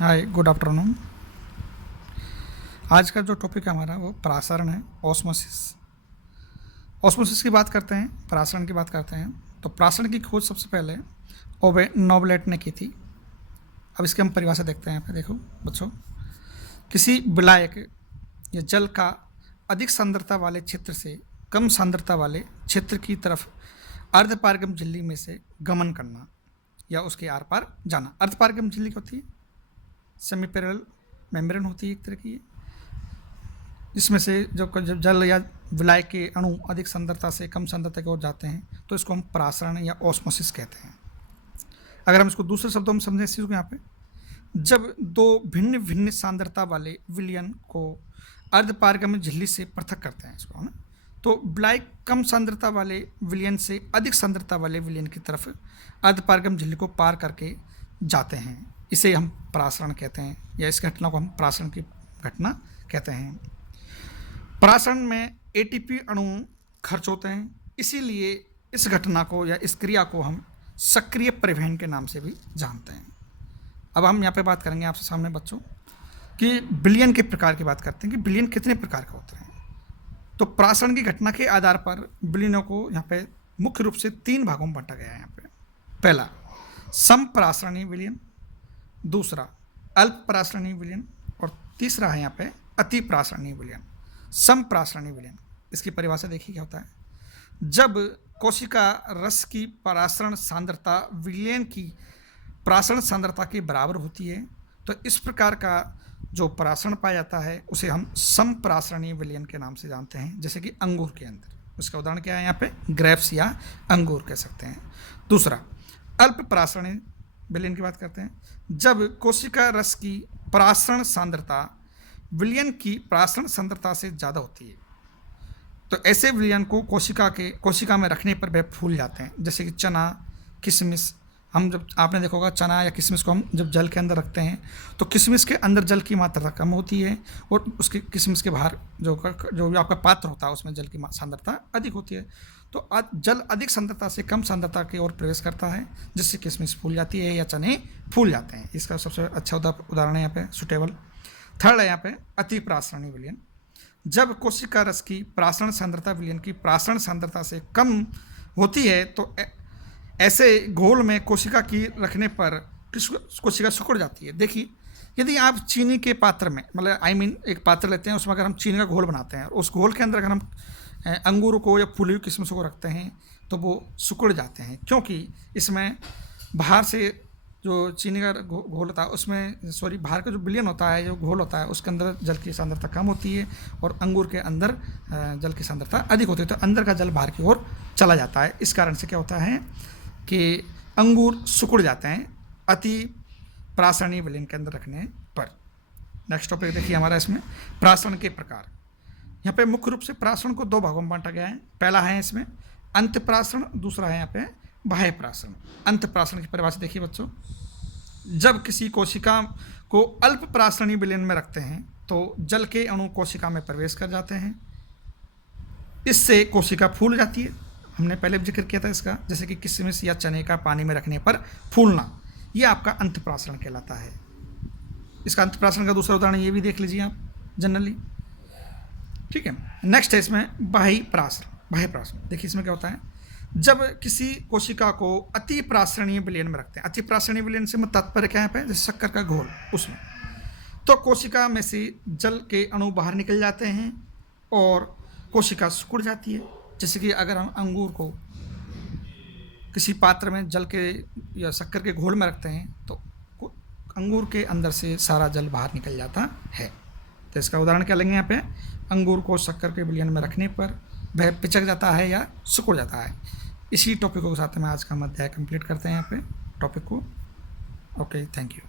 हाय, good afternoon. आज का जो टॉपिक है हमारा वो परासरण है, ऑस्मोसिस। ऑस्मोसिस की बात करते हैं, परासरण की बात करते हैं। तो परासरण की खोज सबसे पहले ओवे नोबलेट ने की थी। अब इसकी हम परिभाषा देखते हैं। यहाँ पे देखो बच्चों, किसी विलायक या जल का अधिक सांद्रता वाले क्षेत्र से कम सांद्रता वाले क्षेत्र की तरफ अर्धपारगम झिल्ली में से गमन करना या उसके आर पार जाना। अर्धपारगम झिल्ली क्या होती है? सेमी पैरेलल मेम्ब्रेन होती है एक तरह की, इसमें से जब जल या विलायक के अणु अधिक सांद्रता से कम सांद्रता की ओर जाते हैं तो इसको हम परासरण या ऑस्मोसिस कहते हैं। अगर हम इसको दूसरे शब्दों में समझें इस चीज़ को, यहाँ पे जब दो भिन्न भिन्न सांद्रता वाले विलयन को अर्धपारगम्य झिल्ली से पृथक करते हैं इसको, है ना, तो विलायक कम सांद्रता वाले विलयन से अधिक सांद्रता वाले विलयन की तरफ अर्धपारगम झिल्ली को पार करके जाते हैं। इसे हम परासरण कहते हैं, या इस घटना को हम परासरण की घटना कहते हैं। परासरण में एटीपी अणु खर्च होते हैं, इसीलिए इस घटना को या इस क्रिया को हम सक्रिय परिवहन के नाम से भी जानते हैं। अब हम यहाँ पे बात करेंगे आपसे सामने बच्चों कि विलयन के प्रकार की बात करते हैं कि विलयन कितने प्रकार के होते हैं। तो परासरण की घटना के आधार पर विलयनों को यहाँ पे मुख्य रूप से 3 भागों में बांटा गया है। यहाँ पे पहला समपरासरणीय विलयन, दूसरा अल्पपरासरणीय विलयन, और तीसरा है यहाँ पे अतिपरासरणीय विलयन। समपरासरणीय विलयन, इसकी परिभाषा देखिए क्या होता है। जब कोशिका रस की परासरण सांद्रता विलयन की परासरण सांद्रता के बराबर होती है तो इस प्रकार का जो परासरण पाया जाता है उसे हम समपरासरणीय विलयन के नाम से जानते हैं। जैसे कि अंगूर के अंदर, उसका उदाहरण क्या है यहाँ पे, ग्रेप्स या अंगूर कह सकते हैं। दूसरा अल्पपरासरणीय विलयन की बात करते हैं, जब कोशिका रस की परासरण सांद्रता विलयन की परासरण सांद्रता से ज़्यादा होती है तो ऐसे विलयन को कोशिका में रखने पर वह फूल जाते हैं। जैसे कि चना, किशमिश। हम जब आपने देखा होगा चना या किशमिश को हम जब जल के अंदर रखते हैं तो किशमिश के अंदर जल की मात्रा कम होती है और उसके किशमिश के बाहर जो भी आपका पात्र होता है उसमें जल की सांद्रता अधिक होती है। तो जल अधिक सांद्रता से कम सांद्रता की ओर प्रवेश करता है जिससे किशमिश फूल जाती है या चने फूल जाते हैं। इसका सबसे अच्छा उदाहरण है यहाँ पे सुटेबल। थर्ड है यहाँ पे अतिपरासरणीय विलयन, जब कोशिका रस की परासरण सांद्रता विलयन की परासरण सांद्रता से कम होती है तो ऐसे घोल में कोशिका की रखने पर कोशिका सिकुड़ जाती है। देखिए, यदि आप चीनी के पात्र में मतलब एक पात्र लेते हैं, उसमें अगर हम चीनी का घोल बनाते हैं और उस घोल के अंदर अगर हम अंगूर को या फूली हुई किस्मों को रखते हैं तो वो सिकुड़ जाते हैं, क्योंकि इसमें बाहर से जो चीनी का घोल होता है उसमें बाहर का जो विलयन होता है, जो घोल होता है, उसके अंदर जल की सांद्रता कम होती है और अंगूर के अंदर जल की सांद्रता अधिक होती है, तो अंदर का जल बाहर की ओर चला जाता है। इस कारण से क्या होता है कि अंगूर सिकुड़ जाते हैं अति परासरणीय विलयन के अंदर रखने पर। नेक्स्ट टॉपिक देखिए हमारा, इसमें परासरण के प्रकार। यहाँ पे मुख्य रूप से परासरण को 2 भागों में बांटा गया है। पहला है इसमें अंतःपरासरण, दूसरा है यहाँ पे बाह्य परासरण। अंतःपरासरण की परिभाषा देखिए बच्चों, जब किसी कोशिका को अल्प परासरणीय विलयन में रखते हैं तो जल के अणु कोशिका में प्रवेश कर जाते हैं, इससे कोशिका फूल जाती है। हमने पहले भी जिक्र किया था इसका, जैसे कि किशमिश या चने का पानी में रखने पर फूलना, यह आपका अंतःपरासरण कहलाता है। इसका अंतःपरासरण का दूसरा उदाहरण ये भी देख लीजिए आप जनरली, ठीक है। नेक्स्ट है इसमें बाह्य परासरण। देखिए इसमें क्या होता है, जब किसी कोशिका को अति परासरणीय विलयन में रखते हैं, अति परासरणीय विलयन से तात्पर्य क्या है यहाँ पे, जैसे शक्कर का घोल, उसमें तो कोशिका में से जल के अणु बाहर निकल जाते हैं और कोशिका सिकुड़ जाती है। जैसे कि अगर हम अंगूर को किसी पात्र में जल के या शक्कर के घोल में रखते हैं तो अंगूर के अंदर से सारा जल बाहर निकल जाता है। तो इसका उदाहरण क्या लेंगे यहाँ पे, अंगूर को शक्कर के विलयन में रखने पर वह पिचक जाता है या सिकुड़ जाता है। इसी टॉपिक के साथ में आज का हम अध्याय कंप्लीट करते हैं यहाँ पे टॉपिक को। Okay, thank you.